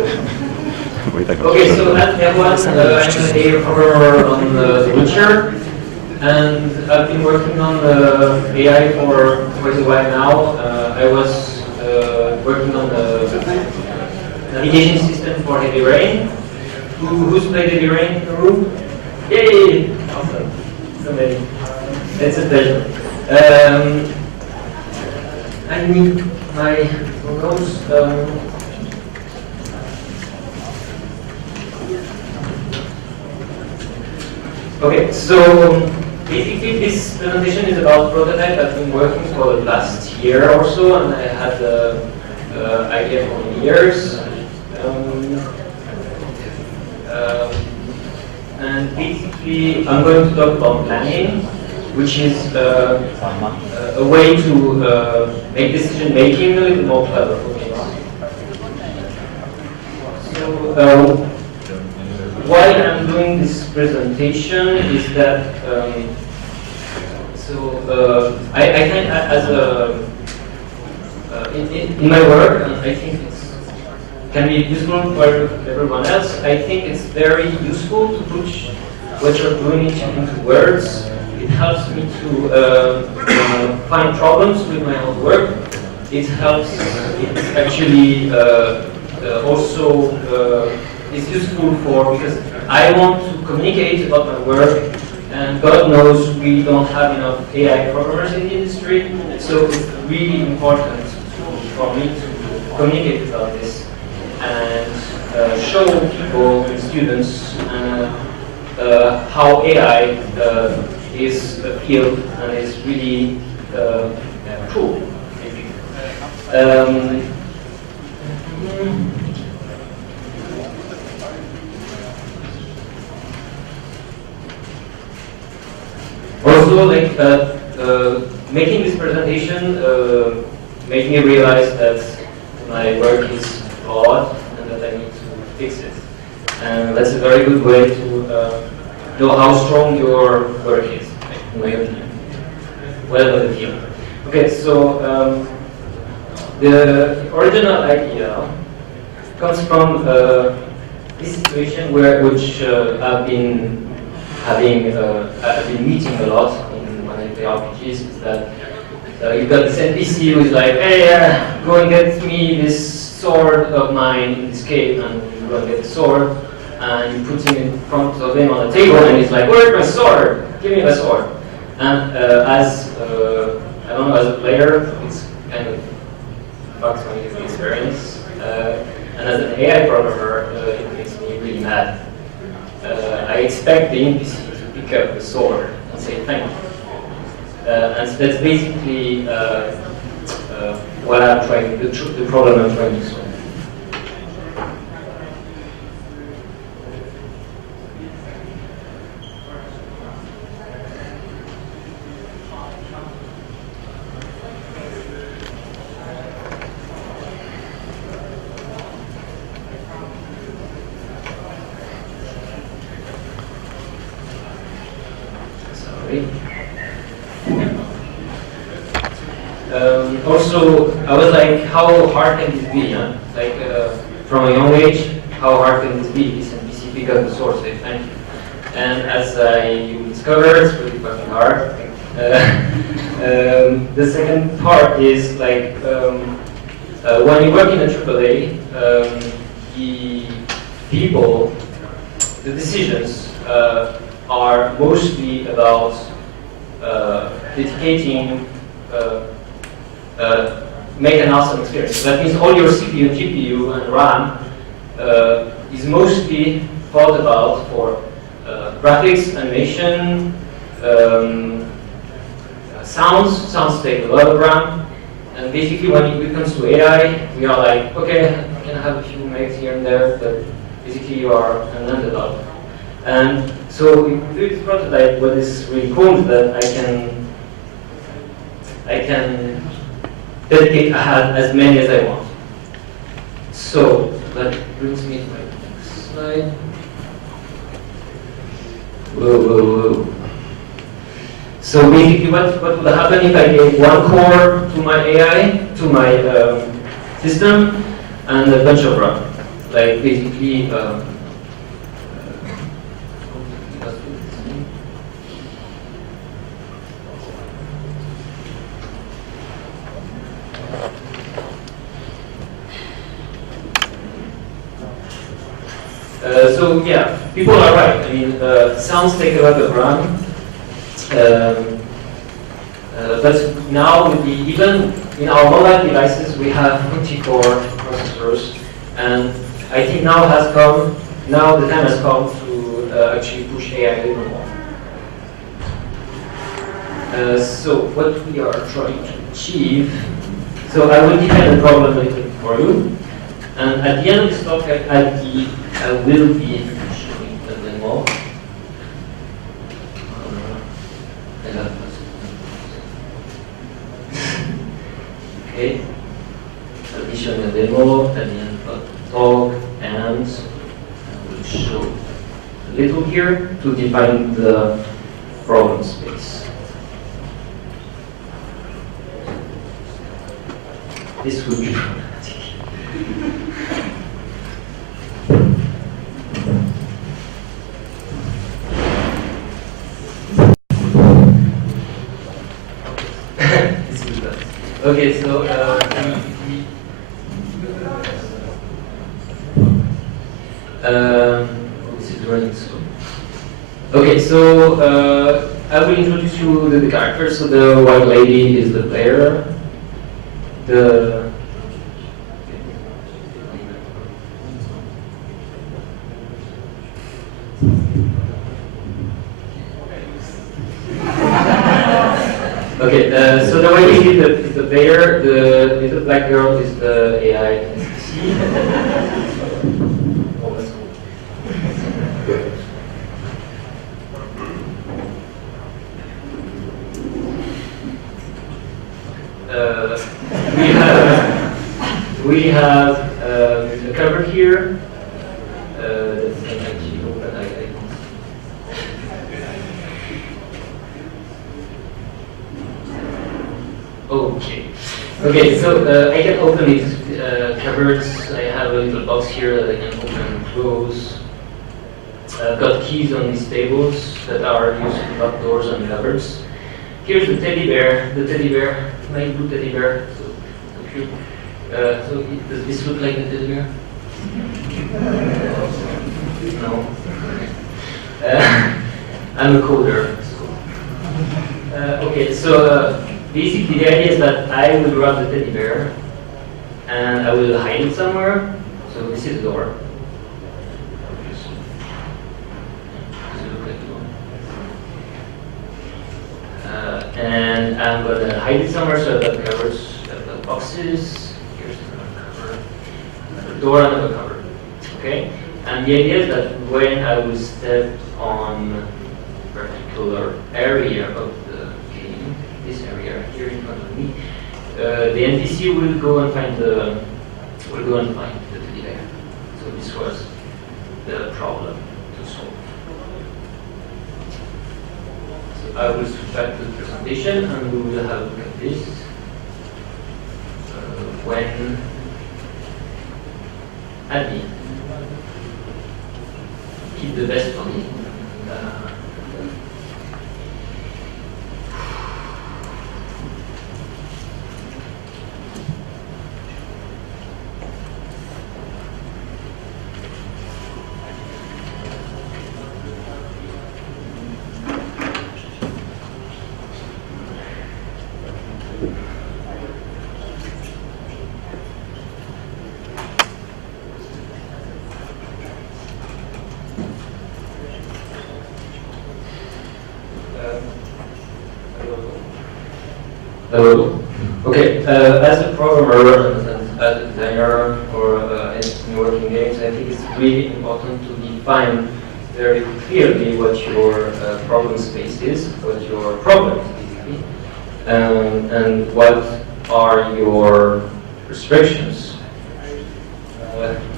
Okay, so at everyone, I'm an AI programmer on The Witcher, and I've been working on AI for quite a while now. I was working on the navigation system for Heavy Rain. Who's played Heavy Rain in the room? Yay! Awesome. Somebody. It's a pleasure. I need my notes. Okay, so basically this presentation is about prototype. I've been working for the last year or so, and I had the idea for years. And basically, I'm going to talk about planning, which is a way to make decision making a little more clever. So, why I'm doing this presentation is that I can, as a in my work, and I think it can be useful for everyone else. I think it's very useful to put what you're doing into words. It helps me to find problems with my own work. It helps. It's actually also. It's useful because I want to communicate about my work, and God knows we don't have enough AI programmers in the industry, so it's really important for me to communicate about this and show people, students, how AI is a field and is really cool. Also, making this presentation made me realize that my work is flawed and that I need to fix it. And that's a very good way to know how strong your work is, in my opinion. Whatever the field. Okay, so the original idea comes from this situation which I've been meeting a lot when I play RPGs, is that you've got this NPC who's like, hey, go and get me this sword of mine in this cave, and you go and get the sword, and you put him in front of him on the table, and he's like, where's my sword? Give me my sword. And as I don't know, as a player, it's kind of fucks when you get the experience, and as an AI programmer, it makes me really mad. I expect the NPC to pick up the sword and say thank you. And so that's basically what I'm trying, the problem I'm trying to solve. Also, I was like, how hard can this be? Huh? Like, from a young age, how hard can this be? This NPC pick up the sword, say thank you. And as I discovered, it's pretty fucking hard. The second part is like, when you work in a AAA, the decisions are mostly about dedicating make an awesome experience. So that means all your CPU, GPU, and RAM is mostly thought about for graphics, animation, sounds. Sounds take a lot of RAM. And basically, when it comes to AI, we are like, okay, I can have a few megs here and there, but basically you are an underdog. And so with this prototype, what is really cool is that I can dedicate as many as I want. So that brings me to my next slide. Whoa. So basically, what would happen if I gave one core to my AI, to my system, and a bunch of RAM? like basically so yeah, people are right. I mean, sounds take a lot of run, but now with even in our mobile devices we have multi-core processors, and I think now the time has come to actually push AI a little more. So what we are trying to achieve. So I will define the problem a little bit for you. And at the end of this talk, I will be showing a demo. Okay. I'll be showing a demo at the end of the talk, and I will show a little here to define the problem space. This would be problematic. Okay, so this is running slow. Okay, so I will introduce you the characters. So the white lady is the player. Okay, so the white lady is the player. The little black girl is the AI NPC. Oh, that's cool. We have a cover here. That's actually open. Okay. Okay, so I can open these cupboards. I have a little box here that I can open and close. I've got keys on these tables that are used to lock doors and cupboards. Here's the teddy bear. The teddy bear, my blue teddy bear. So cute. So does this look like a teddy bear? No. I'm a coder. So. Okay, so basically the idea is that I will grab the teddy bear and I will hide it somewhere. So this is the door. And I'm going to hide it somewhere so that covers the boxes. Here's another cover. Another door, another cover. Okay? And the idea is that when I will step on a particular area of the game, this area here in front of me, the NPC will go and find the teddy bear. So this was the problem to solve. I will switch back to the presentation and we will have a look at this when admin. Keep the best for me. Hello. Okay, as a programmer and as a designer or in working games, I think it's really important to define very clearly what your problem space is, what your problem is basically, and what are your restrictions.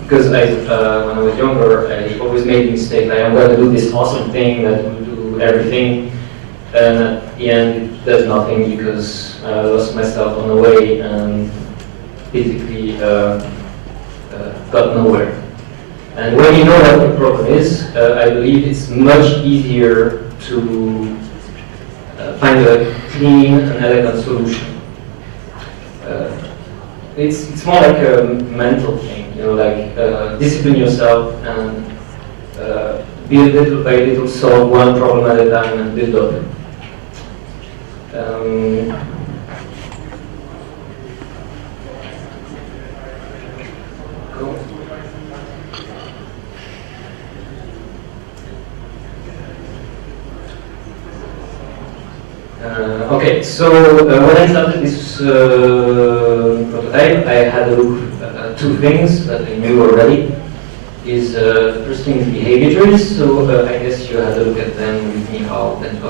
Because when I was younger, I always made the mistake, like I'm going to do this awesome thing that will do everything, and at the end it does nothing because I lost myself on the way and basically got nowhere. And when you know what the problem is, I believe it's much easier to find a clean and elegant solution. It's more like a mental thing, you know, like discipline yourself and build little by little, solve one problem at a time and build up. Cool. Okay, so when I started this prototype, I had a look at two things that I knew already. First thing is behavior trees, so I guess you had a look at them with me how and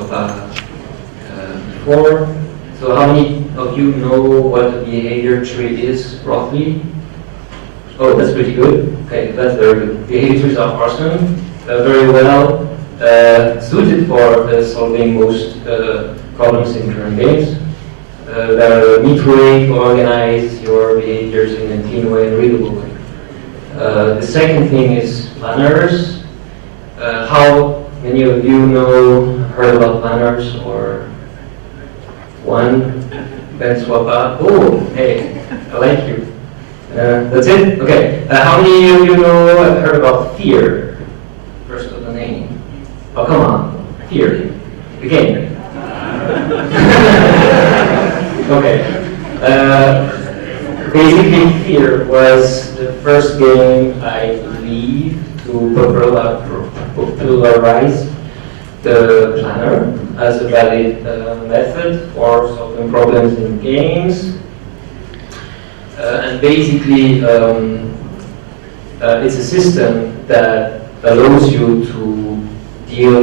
before. So how many of you know what a behavior tree is roughly? Oh, that's pretty good. Okay, that's very good. Behavior trees are awesome, very well suited for solving most problems in current games. They're a neat way to organize your behaviors in a clean way and readable way. The second thing is planners. How many of you heard about planners or one? Ben Swapa. Oh, hey, I like you. That's it? Okay. How many of you heard about fear? First of the name. Oh, come on. Fear. The game. Okay. Basically, Fear was the first game, I believe, to popularize the planner as a valid method for solving problems in games. And basically, it's a system that allows you to deal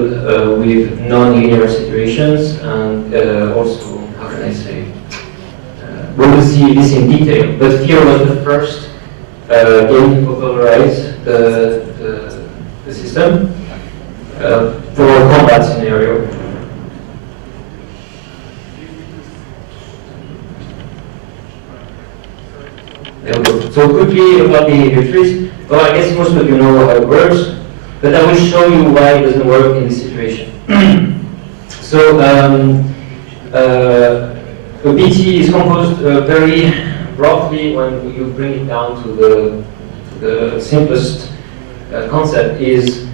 with non-linear situations and also, how can I say, we will see this in detail, but Fear was the first game to popularize the system for a combat scenario. There we go. So quickly about behavior trees. Well, I guess most of you know how it works, but I will show you why it doesn't work in this situation. So the BT is composed very roughly when you bring it down to the simplest concept is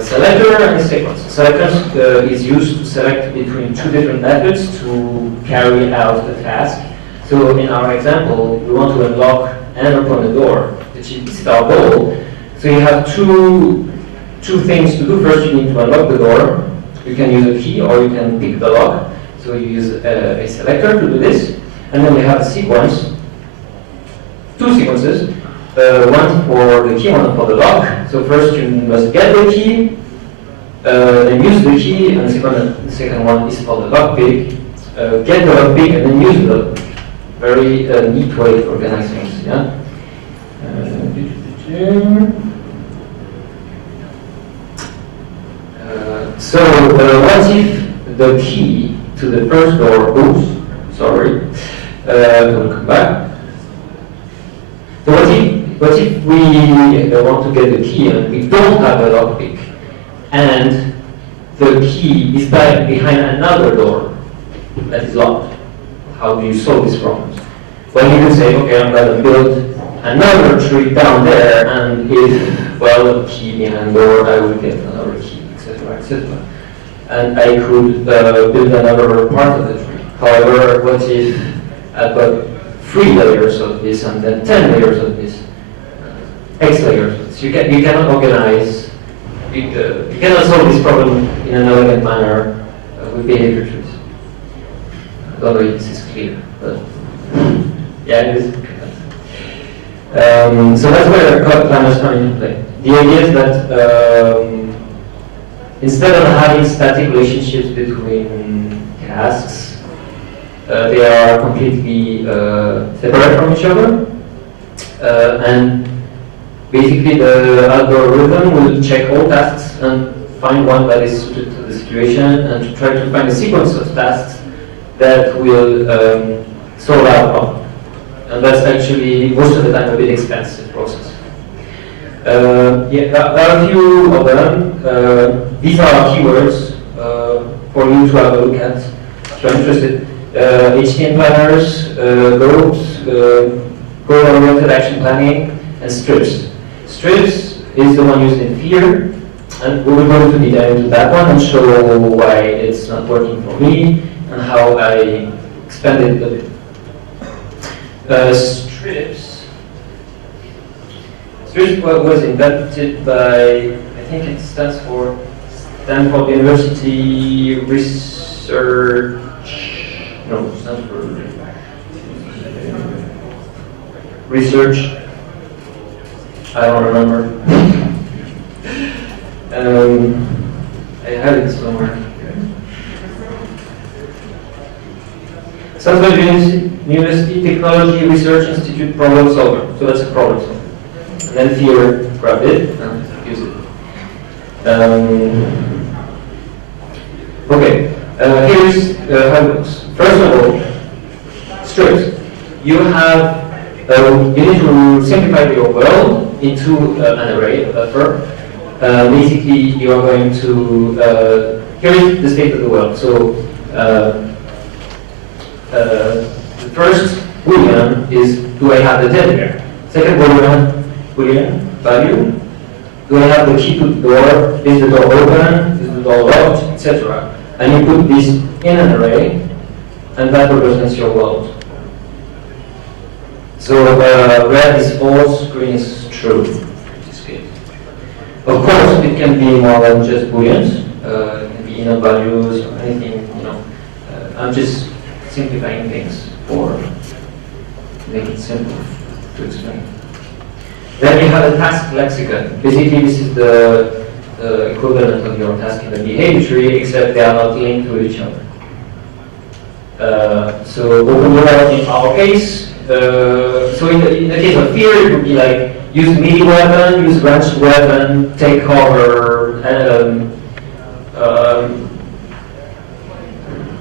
selector and sequence. Selector is used to select between two different methods to carry out the task. So in our example, we want to unlock and open a door, which is our goal. So you have two things to do. First, you need to unlock the door. You can use a key or you can pick the lock. So you use a selector to do this, and then you have a sequence, two sequences, one for the key, one for the lock. So first you must get the key, then use the key, and the second one is for the lockpick. Get the lockpick and then use the very neat way to organize things. Yeah. So what if the key to the first door, oops, sorry, we'll come back. So what if we want to get the key and we don't have a lockpick, and the key is behind another door that is locked? How do you solve this problem? Well, you can say, okay, I'm going to build another tree down there, and if, well, the key behind the door, I will get another key, etc., etc. And I could build another part of the tree. However, what if I've got 3 layers of this and then 10 layers of this, X layers? So you cannot organize, you cannot solve this problem in an elegant manner with behavior trees. I don't know if this is clear, but yeah, it is. So that's where planners come into play. The idea is that instead of having static relationships between tasks, they are completely separate from each other. And basically the algorithm will check all tasks and find one that is suited to the situation and to try to find a sequence of tasks that will solve our problem. And that's actually most of the time a bit expensive process. Yeah, there are a few of them. These are keywords for you to have a look at if you're interested. HTML planners, groups, goal-oriented action planning, and strips. Strips is the one used in Fear, and we will go into detail into that one and show why it's not working for me and how I expanded it a bit. Strips. Strips was invented by, I think it stands for Stanford University Research. No, stands for research. I don't remember. I have it somewhere. Stanford University Technology Research Institute problem solver. So that's a problem solver. And then Fear grabbed it and used it. Okay, here's how it works. First of all, strips. You have you need to simplify your world into an array, a buffer. Basically, you are going to here is the state of the world. So the first boolean is, do I have the teddy bear? Second boolean value, do I have the key to the door? Is the door open? Is the door locked? Etc. And you put this in an array, and that represents your world. So red is false, green is true. In this case, of course, it can be more than just booleans. It can be inner values or anything. You know, I'm just simplifying things to make it simple to explain. Then you have a task lexicon. Basically, this is the equivalent of your task in the behavior tree, except they are not linked to each other. So open door in our case. So in the case of Fear, it would be like use melee weapon, use ranged weapon, take cover,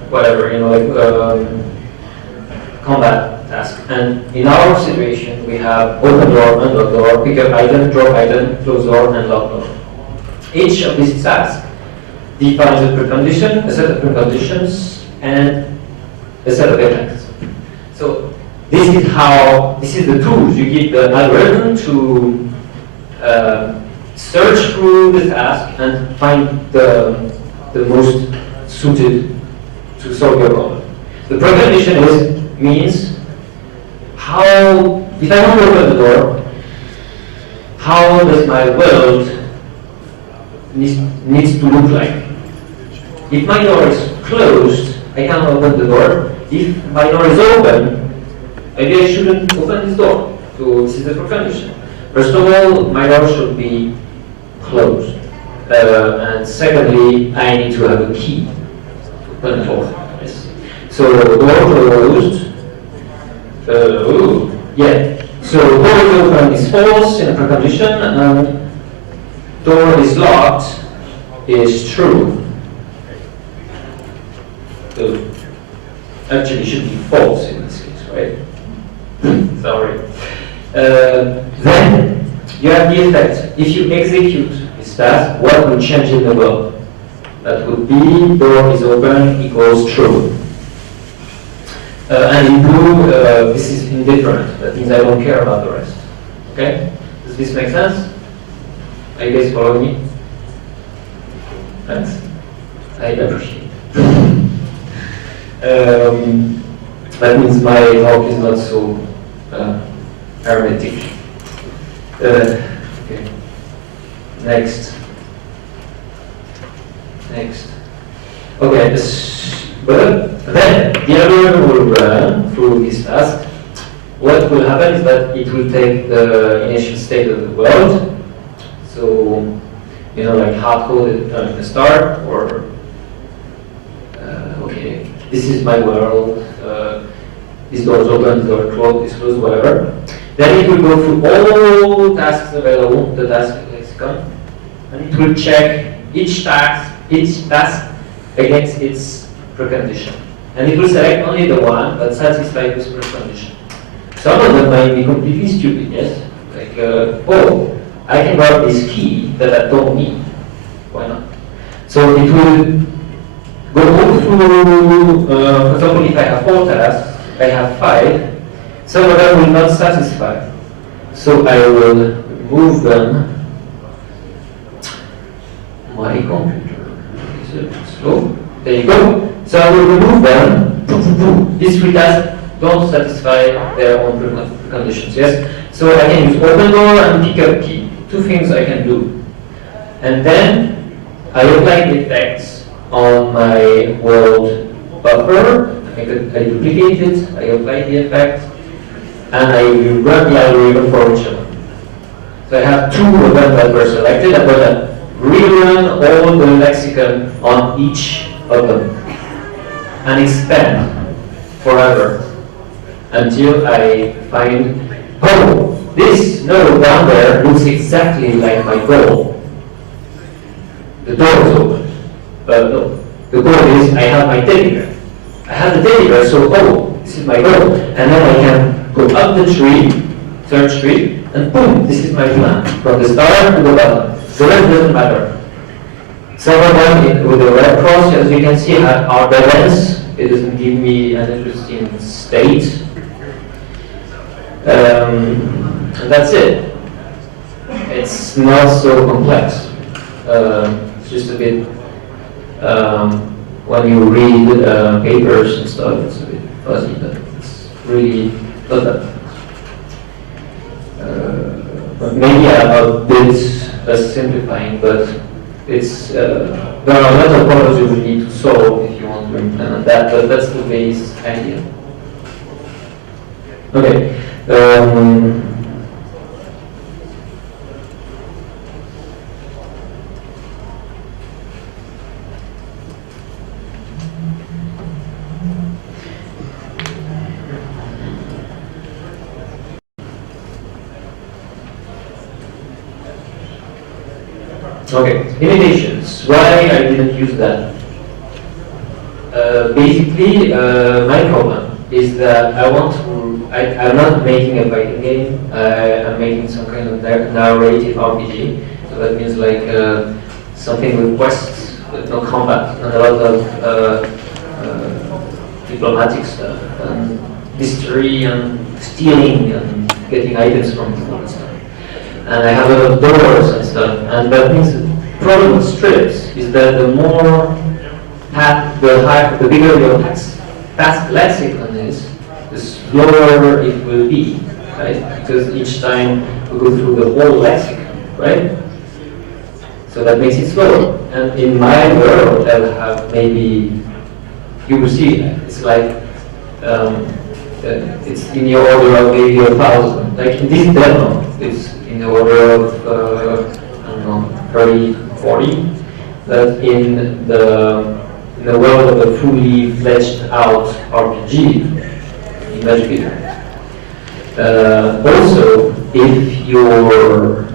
whatever, you know, like combat task. And in our situation, we have open door, unlock door, pick up item, drop item, close door, and lock door. Each of these tasks defines a precondition, a set of preconditions, and a set of events. So this is the tools you give the algorithm to search through the task and find the most suited to solve your problem. The precondition means how, if I want to open the door, how does my world needs to look like? If my door is closed, I cannot open the door. If my door is open, maybe I shouldn't open this door. So this is the precondition. First of all, my door should be closed. And secondly, I need to have a key to open the door. Yes. So door closed. Yeah. So door is open is false in a precondition, and door is locked is true. Actually, it should be false in this case, right? Sorry. Then you have the effect. If you execute this task, what will change in the world? That would be door is open equals true. And in blue, this is indifferent. That means I don't care about the rest. Okay? Does this make sense? Are you guys following me? Thanks. I appreciate it. That means my talk is not so hermetic. Okay. Next. Okay, but then the algorithm will run through this task. What will happen is that it will take the initial state of the world. So, you know, like hard-coded at the start, or okay, this is my world. This door is open, this door is closed, whatever. Then it will go through all tasks available, the task lexicon, and it will check each task against its precondition. And it will select only the one that satisfies this precondition. Some of them might be completely stupid, yes? Like, I can grab this key that I don't need. Why not? So it will go through, for example, if I have 4 tasks, I have 5, some of them will not satisfy. So I will move them. My computer is a bit slow. There you go. So I will remove them. These 3 tasks don't satisfy their own preconditions. Yes. So I can use open door and pick up key. 2 things I can do. And then I apply the effects on my world buffer. I duplicate it. I apply the effect, and I will run the algorithm for each of them. So I have 2 of them that were selected. I'm going to rerun all the lexicon on each of them and expand forever until I find, oh, this node down there looks exactly like my goal. The door is open. But no, the goal is I have my teddy bear. I have the teddy bear, so oh, this is my goal. And then I can go up the tree, search tree, and boom, this is my plan. From the start to the bottom. The rest doesn't matter. Some of them with the red cross, as you can see, are dead ends. It doesn't give me an interesting state. And that's it. It's not so complex. It's just a bit, when you read papers and stuff, it's a bit fuzzy, but it's really not that. But maybe a bit simplifying, but it's there are a lot of problems you will need to solve if you want to implement that, but that's the base idea. Okay. Okay, limitations. Why I didn't use that? Basically, my problem is that I want to. I'm not making a fighting game. I'm making some kind of narrative RPG. So that means like something with quests, with no combat, and a lot of diplomatic stuff and mystery and stealing and getting items from people and stuff. And I have a lot of doors and stuff, and that means the problem with strips is that the more the bigger your task lexicon is, the slower it will be, right? Because each time we go through the whole lexicon, right? So that makes it slower. And in my world, I'll have maybe, you will see, it's like, it's in the order of maybe 1,000. Like in this demo, it's in the order of, I don't know, 30, 40. But in the world of a fully fledged out RPG, it's much bigger. Also, if your world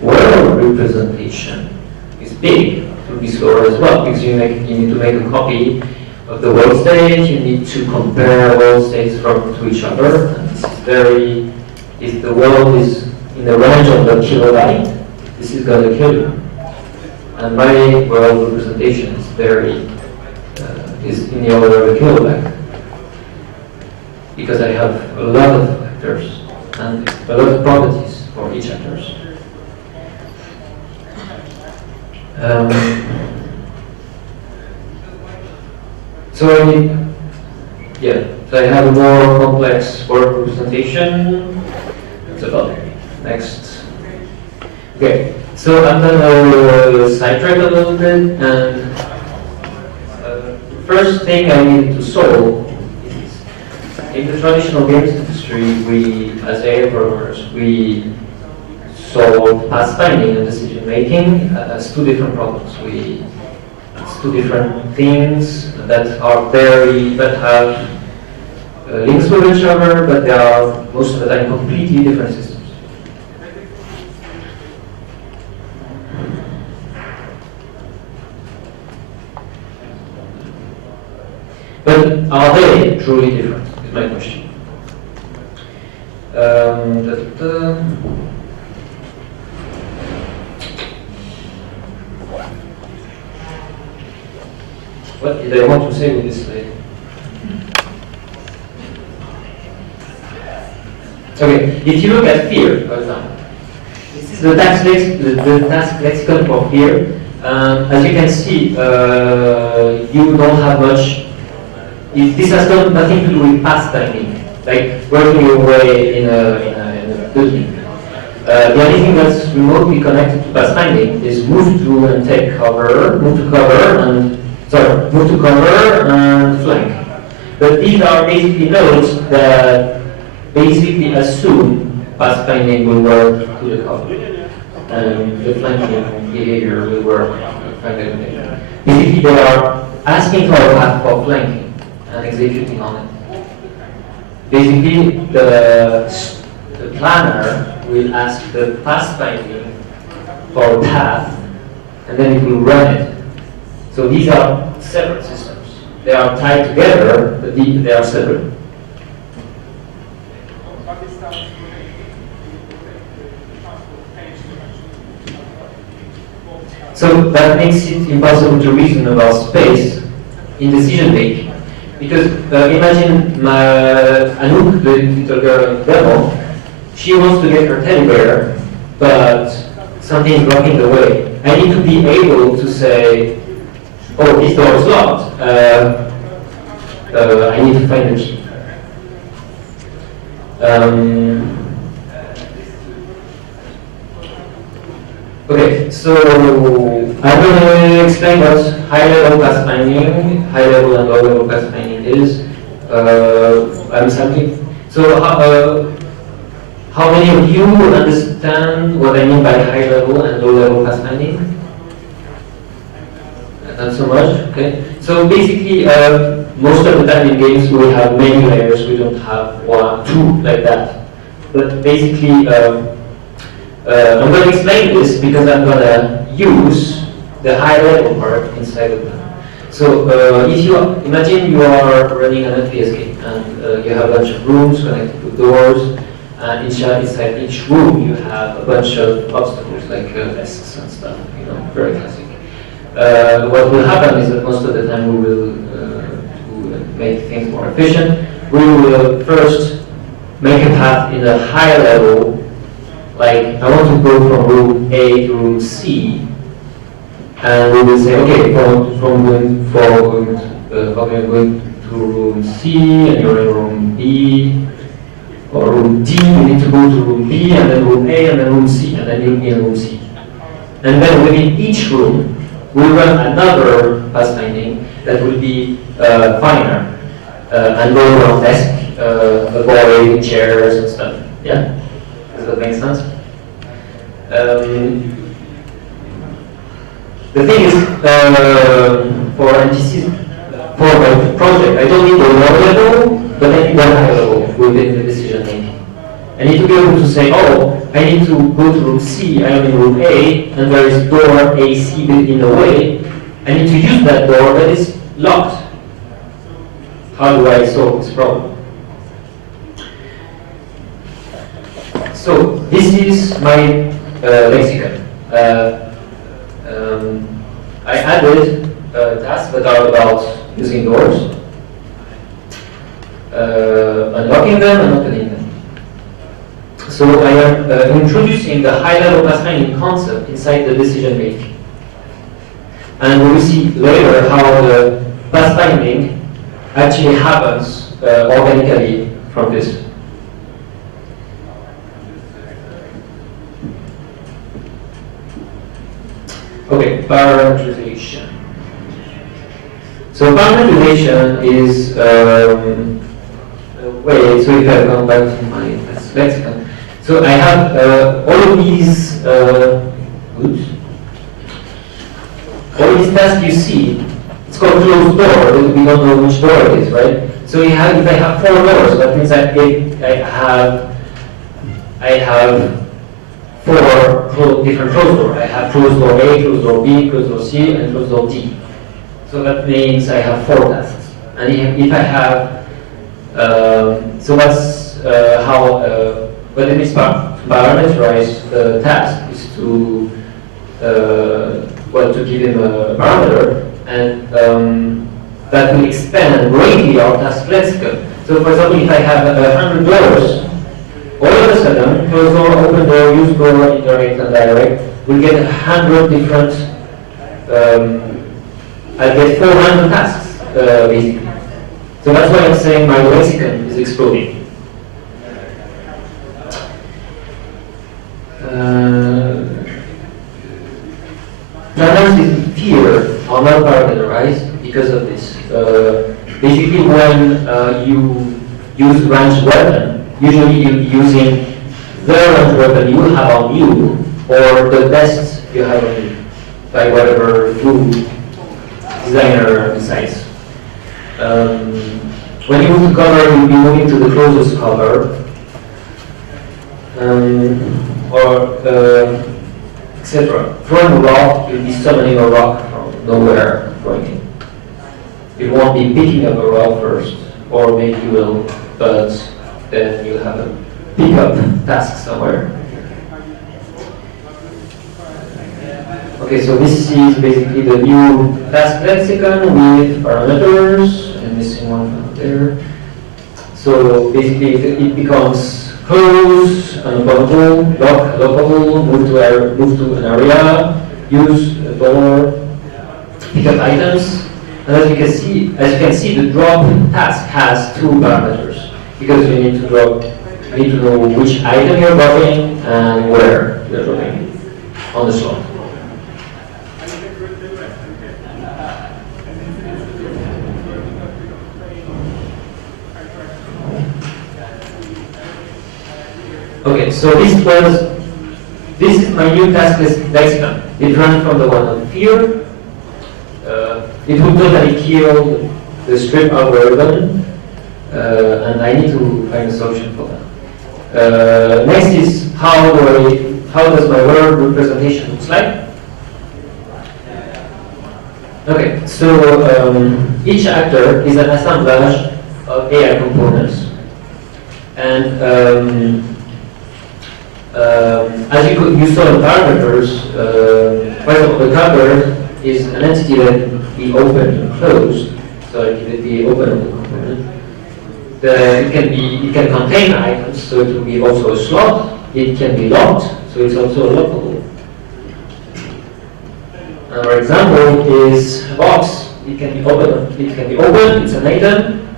representation is big, it will be slower as well, because you need to make a copy of the world state, you need to compare world states to each other, and this is very, if the world is in the range of the kilobyte, this is going to kill you. And my world representation is is in the order of a kilobyte, because I have a lot of actors and a lot of properties for each actors. So I have a more complex world representation. That's about it. Next. Okay, so I'm gonna sidetrack a little bit, and first thing I need to solve is, in the traditional games industry, we, as AI programmers, we solve pathfinding and decision making as 2 different problems. It's 2 different things that have links with each other, but they are most of the time completely different systems. But are they truly different, is my question. What did I want to say with this slide? Okay, if you look at fear, for example, this is the task lexicon for fear. As you can see, you don't have much. This has nothing to do with pathfinding, like working your way in a building. The only thing that's remotely connected to pathfinding is move to and take cover, move to cover and flank. But these are basically nodes that basically assume pathfinding will work to the cover, and the flanking behavior will work. Basically, they are asking for a path for flanking and executing on it. Basically, the planner will ask the pathfinding for a path, and then it will run it. So these are separate systems. They are tied together, but they are separate. So that makes it impossible to reason about space in decision making. Because imagine Anouk, the little girl in the demo, she wants to get her teddy bear, but something is blocking the way. I need to be able to say, oh, this door is locked. I need to find the key. Okay, so I'm going to explain what high-level pathfinding, high-level and low-level pathfinding is. I'm sampling. So how many of you understand what I mean by high-level and low-level pathfinding? Not so much, okay. So basically, most of the time in games we have many layers. We don't have one, two like that. But basically, I'm going to explain this because I'm going to use the high-level part inside of them. So if you imagine you are running an FPS game and you have a bunch of rooms connected with doors, and inside each room you have a bunch of obstacles like desks and stuff, very classic. What will happen is that most of the time we will, to make things more efficient, we will first make a path in a high level. Like, I want to go from room A to room C, and we will say, okay, from going to room C, and you're in room B, or room D, you need to go to room B, and then room A, and then room C, and then you'll be in room C. And then within each room, we'll run another pathfinding that will be finer, and go around desk, avoid chairs and stuff, yeah? Does that make sense? The thing is, for NPCs, for my project, I don't need a low level, but I need a high level within the decision making. I need to be able to say, oh, I need to go to room C, I am in room A, and there is door AC in the way. I need to use that door that is locked. How do I solve this problem? So this is my lexicon. I added tasks that are about using doors, unlocking them and opening them. So I am introducing the high-level pathfinding concept inside the decision making. And we will see later how the pathfinding actually happens organically from this. Okay, parameterization. So parameterization is wait. So if I come back to my lexicon, so I have all of these. Oops. All these tasks you see, it's called closed door. We don't know which door it is, right? So if I have 4 doors, that means I have 4 different closed doors. I have closed door A, closed door B, closed door C, and closed door D. So that means I have 4 tasks. And if I have, so that's how, what it means to parameterize the task is to, well, to give him a parameter, and that will expand greatly our task lexicon. So for example, if I have 100 doors, all of a sudden, close door, open door, use door, interact, and direct, we get 100 different, I get 400 tasks, basically. So that's why I'm saying my lexicon is exploding. Patterns with fear are not parameterized because of this. Basically, when you use ranged weapon, usually you're using the ranged weapon you have on you, or the best you have on you, by whatever tool designer decides. When you move to cover, you'll be moving to the closest cover, etc. Throwing a rock, you'll be summoning a rock from nowhere, throwing it. You won't be picking up a rock first, or maybe you will, but then you'll have a pickup task somewhere. Okay, so this is basically the new task lexicon with parameters. I'm missing one there. So basically it becomes close, unboundable, lock, lockable, move to an area, use a door, pick up items. And as you can see, the drop task has two parameters because you need to know which item you're dropping and where you're dropping it on the slot. Okay, so this is my new task lexicon. It ran from the one on fear. It would totally kill the strip algorithm, and I need to find a solution for that. Next is how does my word representation looks like? Okay, so each actor is an assemblage of AI components, and as you saw in parameters, for example, the cover is an entity that can be opened and closed. So I give it the openable component. It can contain items, so it will be also a slot. It can be locked, so it's also lockable. Another example is a box. It can be open. It's an item,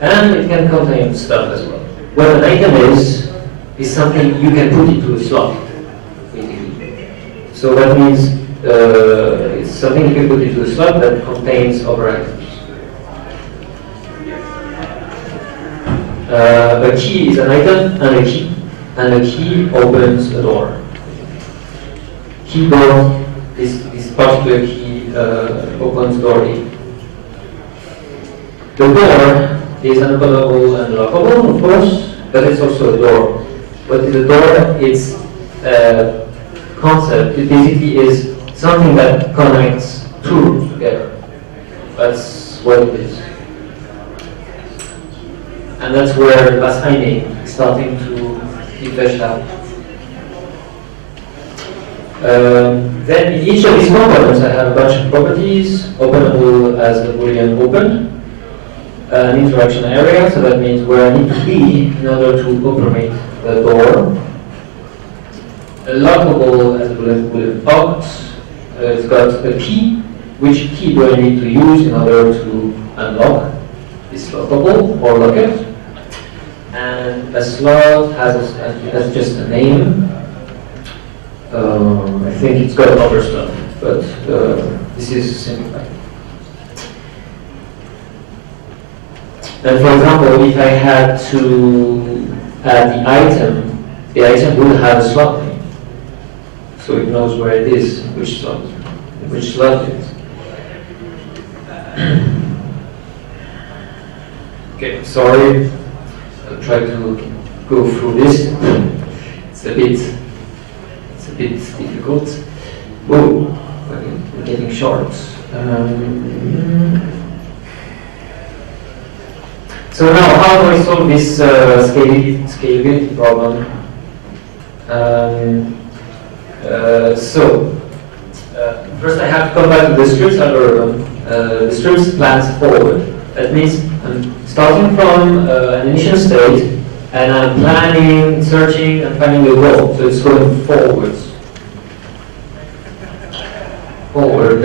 and it can contain stuff as well. What an item is something you can put into a slot, basically. So that means it's something you can put into a slot that contains other items. A key is an item and a key opens a door. Keyboard, this particular key opens door A. The door is unlockable and lockable, of course, but it's also a door. What is a door? It's a concept. It basically is something that connects two together. That's what it is. And that's where pathfinding is starting to be fleshed out. Then in each of these components I have a bunch of properties, openable as the boolean open, an interaction area, so that means where I need to be in order to operate the door, a lockable as a boolean box. It's got a key. Which key do I need to use in order to unlock this lockable or lock it? And a slot has just a name. I think it's got other stuff, but this is simplified. And for example, if I had to add the item will have a slot name. So it knows where it is, which slot it is. Okay, sorry. I'll try to go through this. It's a bit difficult. Whoa, we're getting short. So now, how do I solve this scalability problem? First I have to come back to the scripts algorithm. the script plans forward. That means I'm starting from an initial state, and I'm planning, searching, and finding a goal. So it's going forwards. Forward.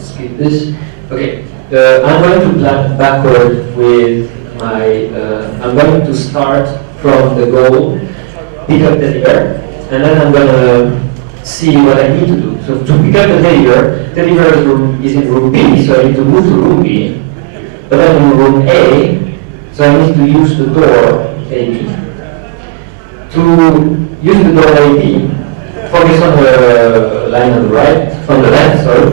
Skip this. Okay. I'm going to plan backward with my. I'm going to start from the goal, pick up the lever, and then I'm going to see what I need to do. So to pick up the lever is in room B, so I need to move to room B. But I'm in room A, so I need to use the door AB. To use the door AB, focus on the line on the right, on the left, sorry.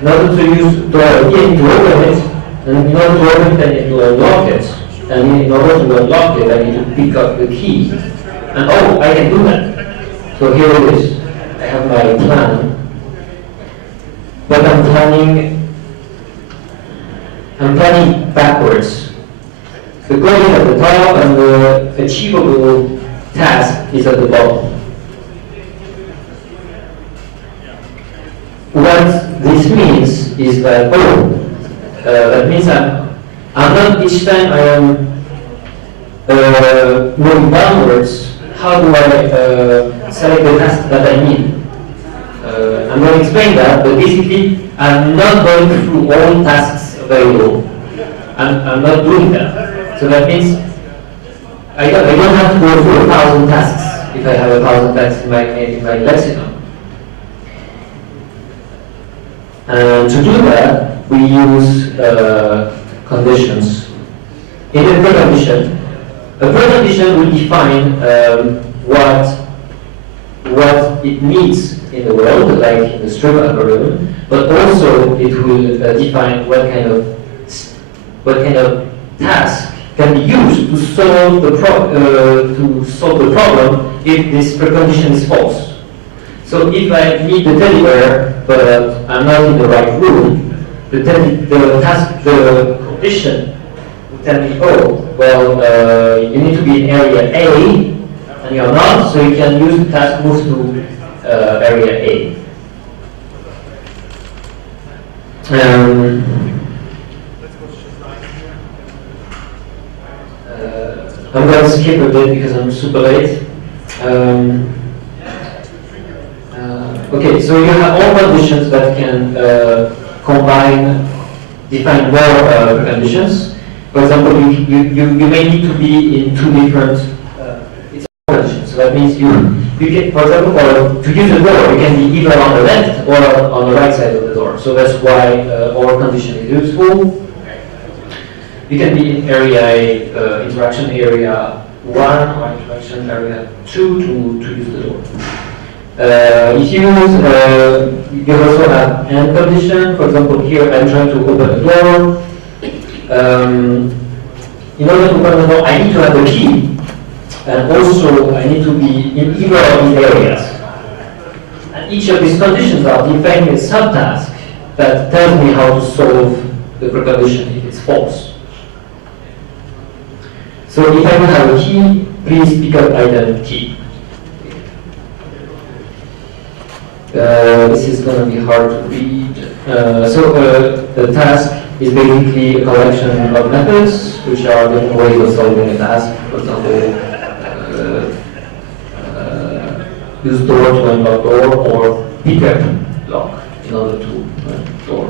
In order to use door AB, I need to open it, and in order to open it, I need to unlock it. And in order to unlock it, I need to pick up the key. And oh, I can do that. So here it is. I have my plan. But I'm planning backwards. The goal is at the top and the achievable task is at the bottom. What this means is that, that means I'm not each time I am moving downwards, how do I select the task that I need? I'm going to explain that, but basically I'm not going through all tasks available. I'm not doing that. So that means I don't have to go through 1,000 tasks if I have 1,000 tasks in my lexicon. And to do that, we use conditions. In a precondition, a precondition will define what it needs in the world, like in the strip algorithm, but also it will define what kind of task can be used to solve the problem if this precondition is false. So if I need the teddy bear, but I'm not in the right room, the condition will tell me, oh, well, you need to be in area A, and you're not, so you can use the task move to area A. I'm going to skip a bit because I'm super late. Okay, so you have all conditions that can define more conditions. For example, you may need to be in two different conditions. So that means you can, for example, to use a door, you can be either on the left or on the right side of the door. So that's why OR condition is useful. You can be in area interaction area 1 or interaction area 2 to use the door. If you use, you also have AND condition. For example, here I'm trying to open a door. In order to open the door, I need to have a key, and also I need to be in either of these areas. And each of these conditions are defining a subtask that tells me how to solve the precondition if it's false. So if I don't have a key, please pick up item key. This is going to be hard to read. The task is basically a collection of methods, which are different ways of solving a task. For example, use door to unlock door, or pick up lock in order to door.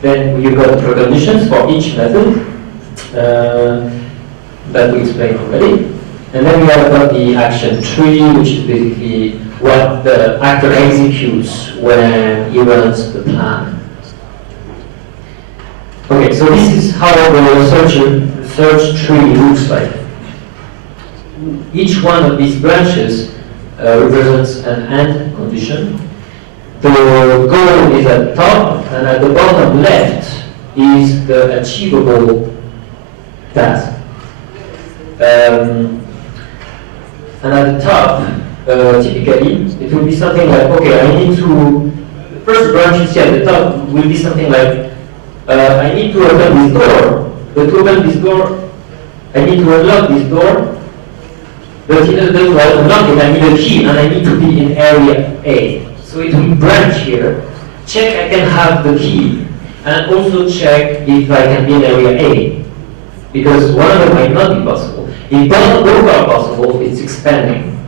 Then you've got preconditions for each method that we explained already. And then we have got the action tree, which is basically what the actor executes when he runs the plan. Okay, so this is how the search tree looks like. Each one of these branches represents an AND condition. The goal is at the top, and at the bottom left is the achievable task. And at the top, typically, it will be something like, okay, I need to, the first branch you see at the top will be something like, I need to open this door, but to open this door, I need to unlock this door, But in order to unlock it, I need a key, and I need to be in area A. So it will branch here. Check I can have the key, and also check if I can be in area A. Because one of them might not be possible. If both are possible, it's expanding.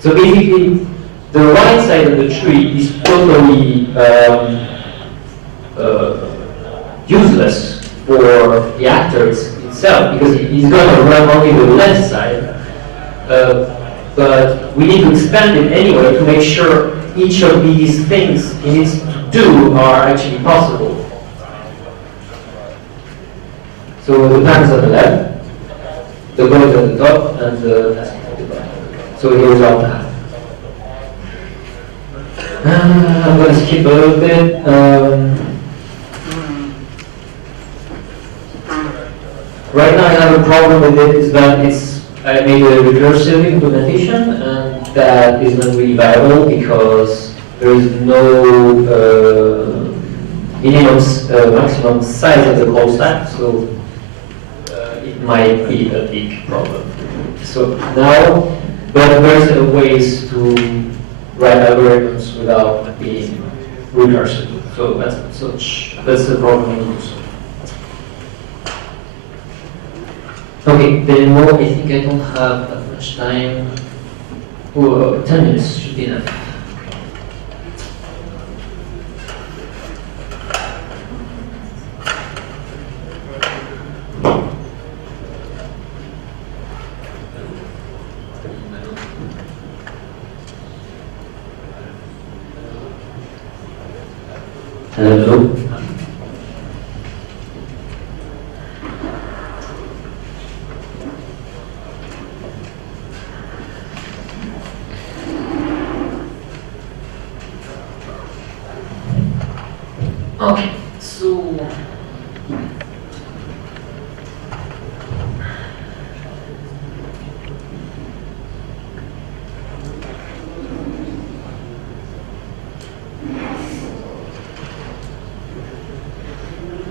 So basically, the right side of the tree is totally useless for the actor itself, because he's going to run only the left side. But we need to expand it anyway to make sure each of these things he needs to do are actually possible. So the plan is on the left, the goal is at the top, and the task is at the bottom. So here's our path. I'm going to skip a little bit. Right now I have a problem with it, is that I made a recursive implementation, and that is not really viable because there is no minimum, maximum size of the call stack, so it might be a big problem. So now, but there's ways to write algorithms without being recursive. So that's the problem we need to solve. Okay, then more, I think I don't have that much time. Oh, 10 minutes should be enough. Hello.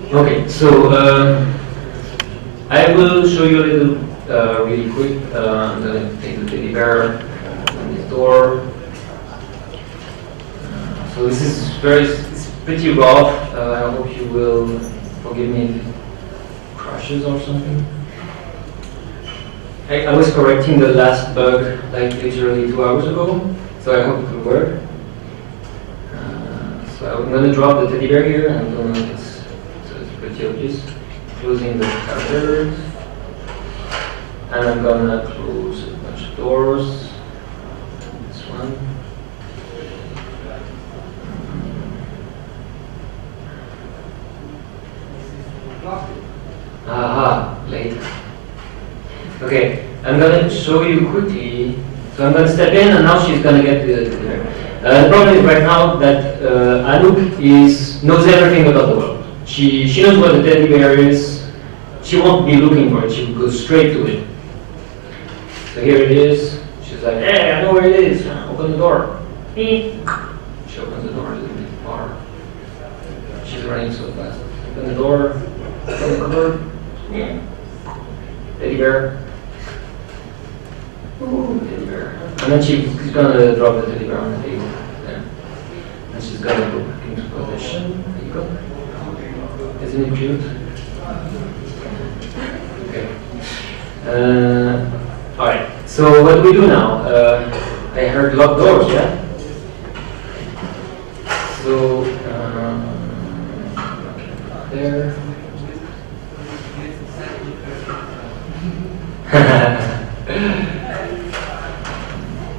Okay, so I will show you a little really quick. I'm going to take the teddy bear on this door. So this is it's pretty rough. I hope you will forgive me if it crashes or something. I was correcting the last bug like literally 2 hours ago, so I hope it will work. So I'm going to drop the teddy bear here, and I'm going to, so it's pretty obvious. Closing the characters, and I'm going to close a bunch of doors. This one. Aha, later. Okay, I'm going to show you quickly. So I'm going to step in, and now she's going to get the the problem is right now that Anouk knows everything about the world. She knows what the teddy bear is. She won't be looking for it. She will go straight to it. So here it is. She's like, hey, I know where it is. Open the door. She opens the door a little bit far. She's running so fast. Open the door. Open the cupboard. Teddy bear. Ooh, teddy bear. And then she's gonna drop the teddy bear on the table there. And she's gonna go back into position. There you go. Isn't it cute? Okay. Alright, so what do we do now? I heard locked doors, yeah? So, there.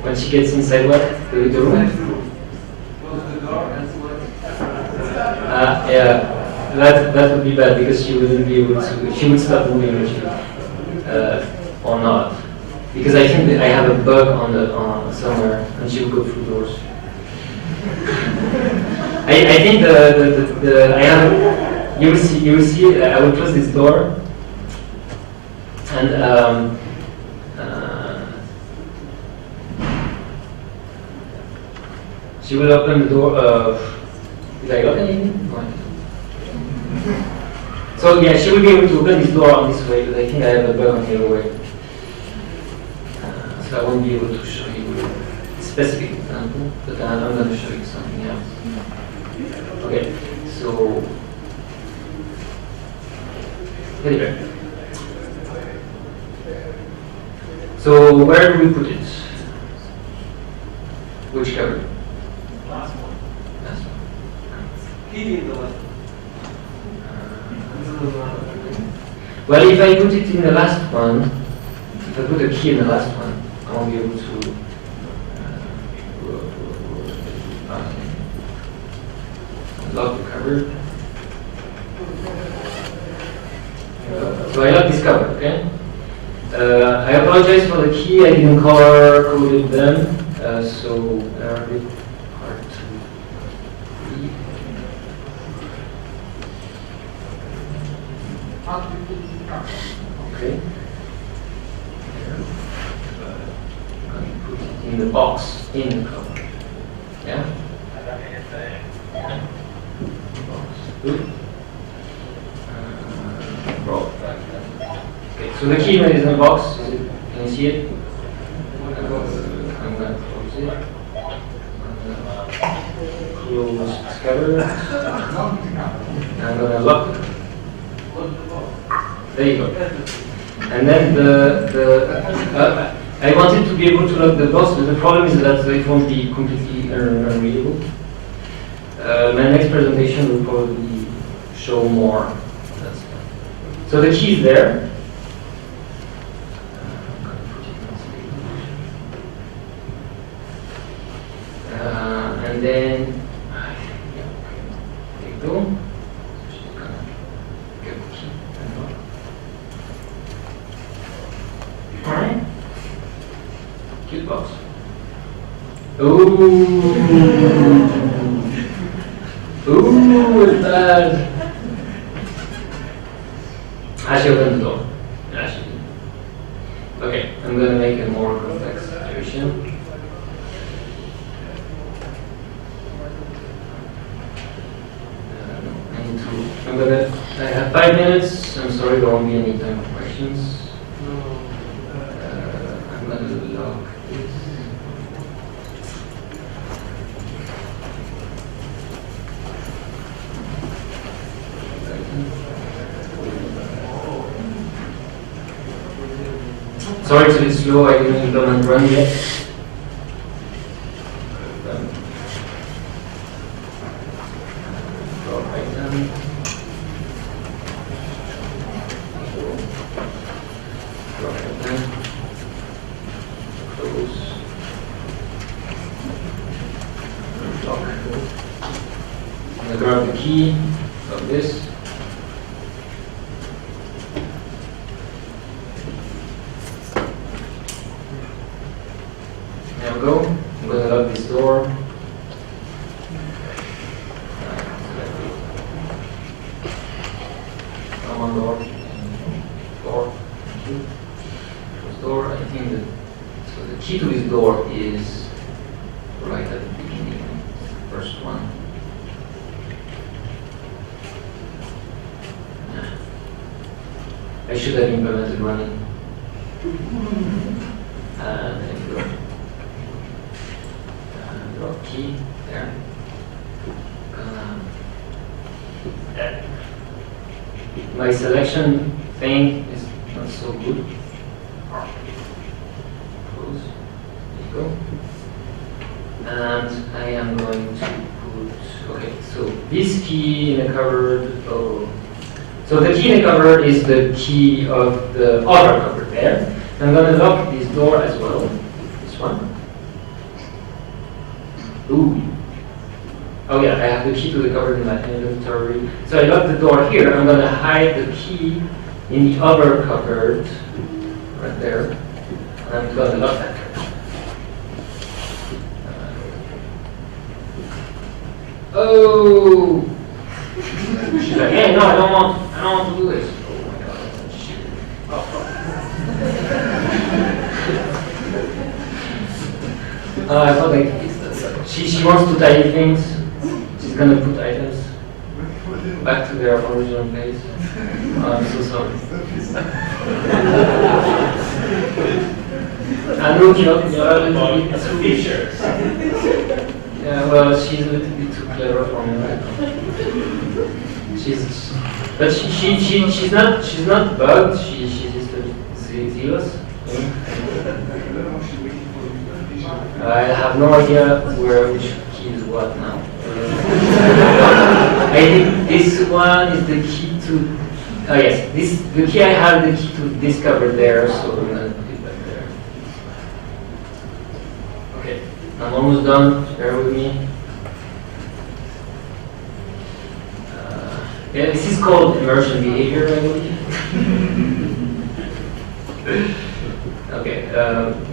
When she gets inside what? The room? Yeah. That would be bad because she wouldn't be able to. She would stop moving or not, because I think that I have a bug on somewhere, and she will go through doors. I think I have. You will see. I will close this door, and she will open the door. Did I open anything? So yeah, she will be able to open this door on this way, but I think I have a bug on the other way. so I won't be able to show you a specific example, but I'm going to show you something else. Okay, so anyway, so where do we put it? Which cover? Last one. Last one. Key in the last Well, if I put it in the last one, if I put a key in the last one, I won't be able to lock the cover. So I lock this cover, okay? I apologize for the key, I didn't color-coded them, so they're a bit hard to read. Okay. I'm going to put it in the box, in the cover. Yeah? Box. Good. Okay, so the key is in the box. Is it, can you see it? I'm going to close it. Close this cover. I'm going to lock it. There you go. And then I wanted to be able to lock the box, but the problem is that it won't be completely unreadable. My next presentation will probably show more. So the key is there. And then, there you go. Alright. Cute box. Ooh. Ooh, it's bad. I should open the door. Actually. Okay, I'm going to make a more complex situation. I have 5 minutes. I'm sorry, there won't be any time for questions. I'm going to lock this. Sorry, it's a bit slow. I didn't implement run yet. Grab the key of this. There we go. I'm going to lock this door. One door. Door. Close door. I think that so the key to this door is right at the beginning. First one. I should have implemented running. And then go. Drop key there. My selection thing is not so good. Close. There you go. And I am going to put. Okay, so this key in the cupboard. Oh. So the key in the cupboard is the key of the other cupboard there. I'm going to lock this door as well. This one. Ooh. Oh yeah, I have the key to the cupboard in my inventory. So I lock the door here. I'm going to hide the key in the other cupboard, right there. And I'm going to lock that cupboard. Oh. She's like, hey, no, I don't want to do this. Oh my god, shit. I thought like she wants to tidy things. She's gonna put items back to their original place. Oh, I'm so sorry. I know you're a little bit too... Features. Yeah, well, she's a little bit too clever for me right now. She's not bugged. She's just a bit zealous. I have no idea which key is what now. I think this one is the key to. Oh yes, the key I have the key to discover there, so I'm gonna put it back there. Okay, I'm almost done. Bear with me. Yeah, this is called immersion behavior, I believe. Okay,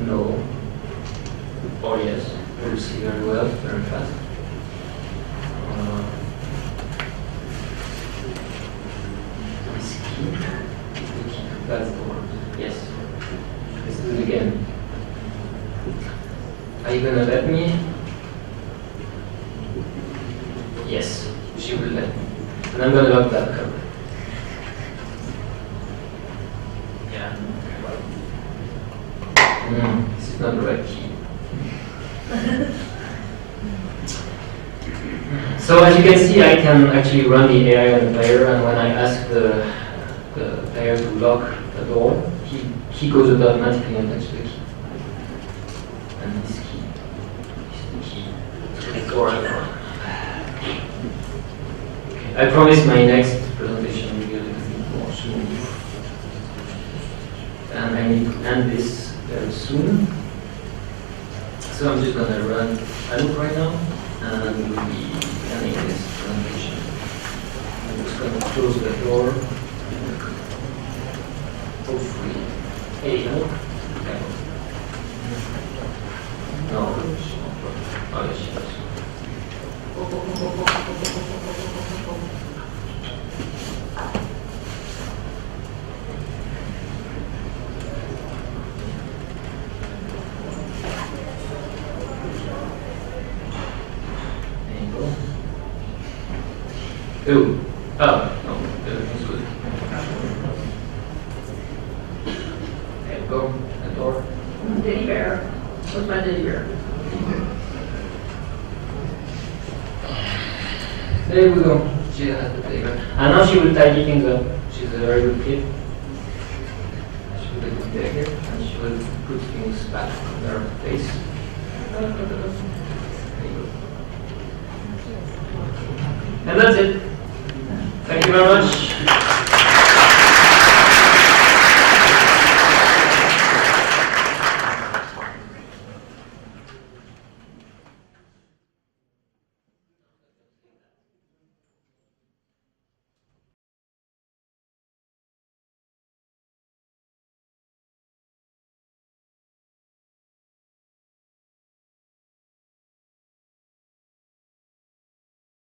no. Oh yes, we'll see very well, very fast. This key is the key to that door. Yes. Let's do it again. Are you gonna let me? Yes, she will let me. And I'm gonna lock that cover. Yeah. This is not the right key. So as you can see, I can actually run the AI on the player, and when I ask the player to lock the door, he goes automatically and touches the key. And this key is the key to the door. I promise my next presentation will be a little bit more smooth. And I need to end this very soon. So I'm just going to run a loop right now, and we'll be ending this presentation. I'm just going to close the door. Hopefully. Hey, no? Okay. No. Oh, yes, yes. Ooh. Oh, no, everything's good. There you go, the door. Teddy bear. What's my teddy bear? There we go. She has the teddy bear. And now she will tidy things up. She's a very good kid. She will put it here, and she will put things back on their place. There you go. And that's it. Thank you very much.